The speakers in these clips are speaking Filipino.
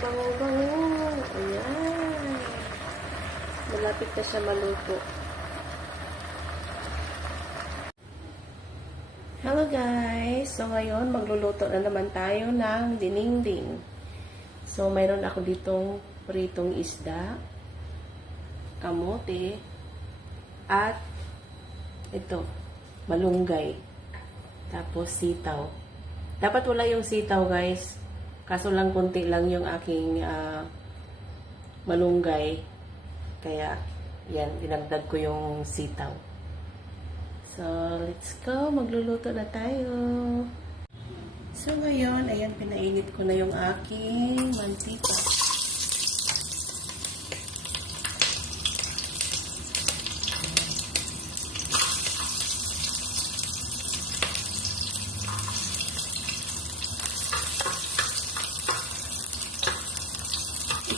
bango-bango. Ayan. Malapit na siya maluto. Hello guys! So ngayon, magluluto na naman tayo ng dininding. So mayroon ako ditong pritong isda, kamote, at ito, malunggay. Tapos sitaw. Dapat wala yung sitaw guys. Kaso lang konti lang yung aking ah, malunggay. Kaya, yan, dinagdag ko yung sitaw. So, let's go. Magluluto na tayo. So, ngayon, ayan, pinainit ko na yung aking mantika.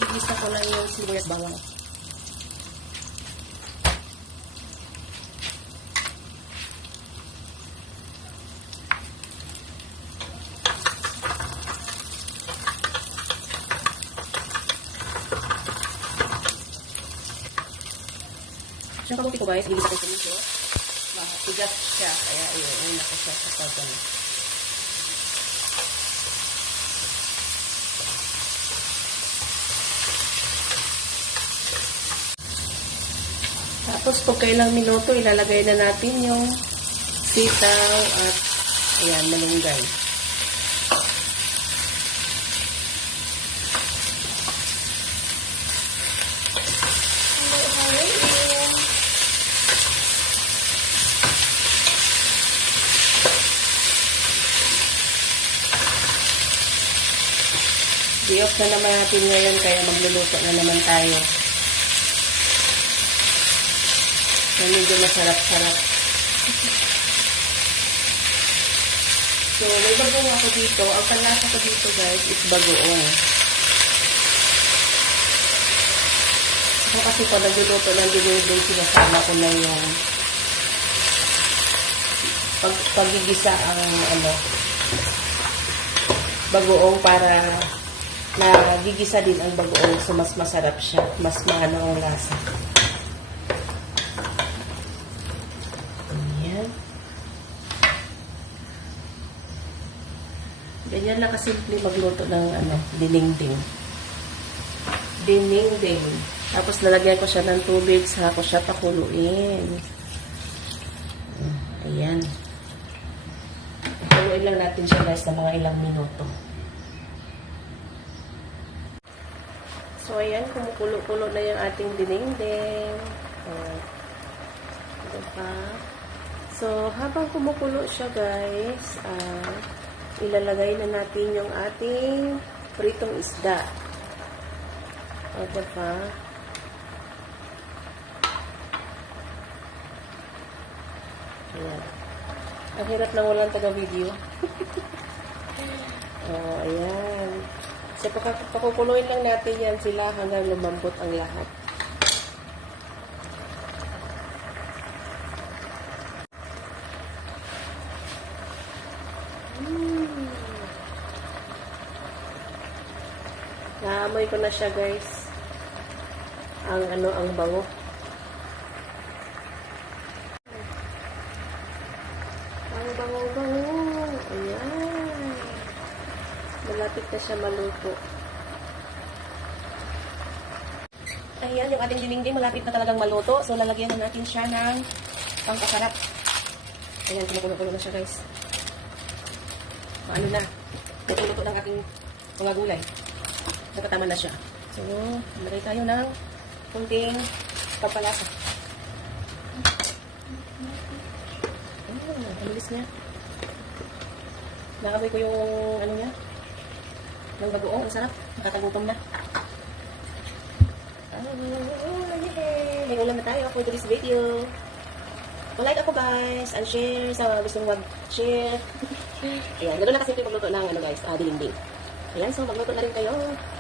Igisa ko lang yung sibuyas bawang. Siya kabuti ko guys, igisa ko sa nito. Matigas siya, kaya iuuna ko siya sa pagano. Tapos pag kailang minuto, ilalagay na natin yung sitaw at ayan, malunggay. I-off na naman natin ngayon kaya magluluto na naman tayo. Na medyo masarap-sarap. so, may bagoong ako dito. Ang panlasa ko dito guys is bagoong. Ako kasi pag nagluluto ng dinidin, sinasama ko na yung pag, pagigisa ang ano bagoong para nagigisa din ang bagoong so mas masarap siya. Mas maano ang lasa. Ayan. Ganyan lang kasimple magluto ng ano, dinengding. Dinengding. Tapos lalagyan ko siya ng tubig, saka ko siya pakuluin. Ayan. Pakuluin lang natin siya guys ng mga ilang minuto. So, ayan, kumukulo-kulo na yung ating dinengdeng. Oh. Diba? So, habang kumukulo siya, guys, ah, ilalagay na natin yung ating pritong isda. O, diba? Ayan. Ang hirap lang walang taga-video. oh, ayan. So, pakukuloyin lang natin yan sila hanggang lumambot ang lahat. Naamoy ko na siya, guys. Ang ano, ang bango. Ang bango-bango. Ayan. Malapit na siya maluto. Ayan, yung ating dinengdeng malapit na talagang maluto. So, lalagyan na natin siya ng pangkasarap. Ayan, kumukulo-kulo na siya, guys. Paano na? Luto-luto ng ating mga gulay. Nakatama na siya. So, lagay tayo ng kunting pampalasa. Oh, ang bilis niya. Nakamoy ko yung ano niya. Ng bagoong. Ang sarap. Nakakagutom na. Oh, yay! May ulam na tayo for today's video. Palike ako guys and share sa gustong mag-share. Ayan, ganoon na kasi yung pagluto ng ano guys, ah, dinding. Ayan, so magluto na rin kayo.